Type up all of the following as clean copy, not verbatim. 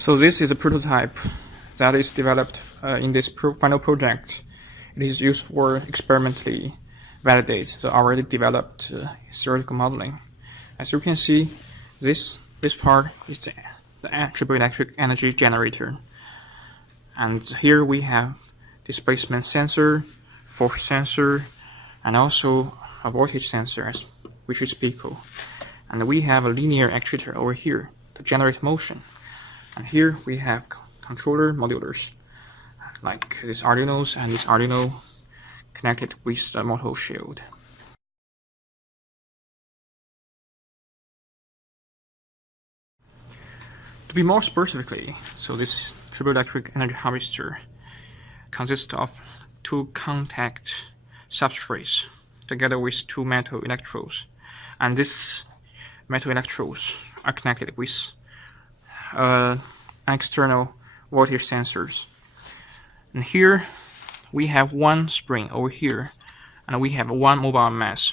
So this is a prototype that is developed in this final project. It is used for experimentally validate the already developed theoretical modeling. As you can see, this part is the triboelectric energy generator. And here we have displacement sensor, force sensor, and also a voltage sensor, which is pico. And we have a linear actuator over here to generate motion. And here we have controller modulars, like these Arduinos and this Arduino connected with the motor shield. To be more specifically, so this triboelectric energy harvester consists of two contact substrates together with two metal electrodes, and these metal electrodes are connected with external voltage sensors. And here we have one spring over here, and we have one mobile mass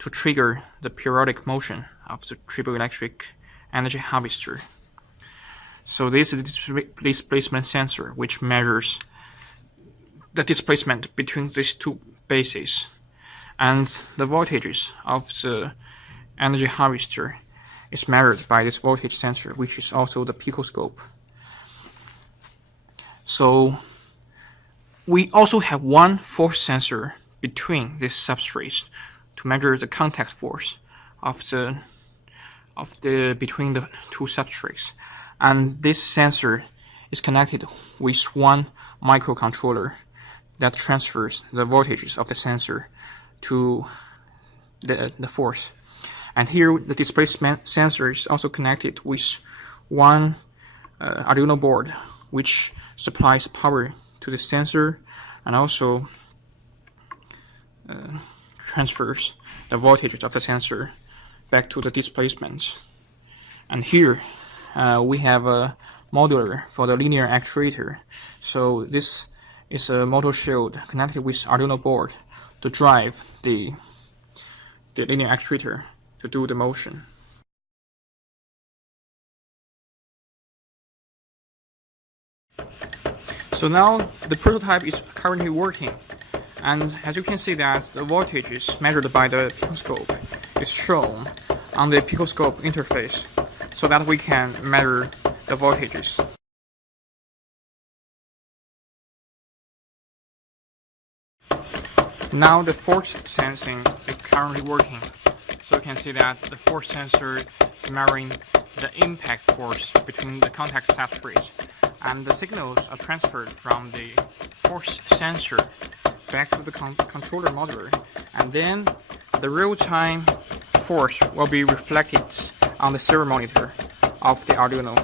to trigger the periodic motion of the triboelectric energy harvester. So this is the displacement sensor, which measures the displacement between these two bases, and the voltages of the energy harvester is measured by this voltage sensor, which is also the picoscope. So we also have one force sensor between these substrates to measure the contact force between the two substrates. And this sensor is connected with one microcontroller that transfers the voltages of the sensor to the force. And here the displacement sensor is also connected with one Arduino board, which supplies power to the sensor and also transfers the voltage of the sensor back to the displacement. And here we have a modular for the linear actuator. So this is a motor shield connected with Arduino board to drive the linear actuator to do the motion. So now the prototype is currently working, and as you can see that the voltage is measured by the picoscope is shown on the picoscope interface, so that we can measure the voltages. Now the force sensing is currently working. So you can see that the force sensor is measuring the impact force between the contact substrates, and the signals are transferred from the force sensor back to the controller modular, and then the real-time force will be reflected on the serial monitor of the Arduino.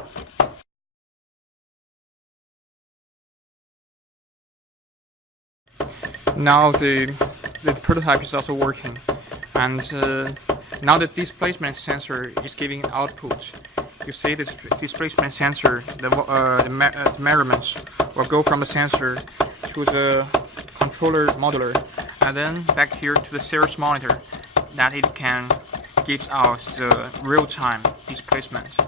Now the prototype is also working, and now the displacement sensor is giving output. You see the displacement sensor, the measurements will go from the sensor to the controller modular, and then back here to the serial monitor, that it can give us the real-time displacement.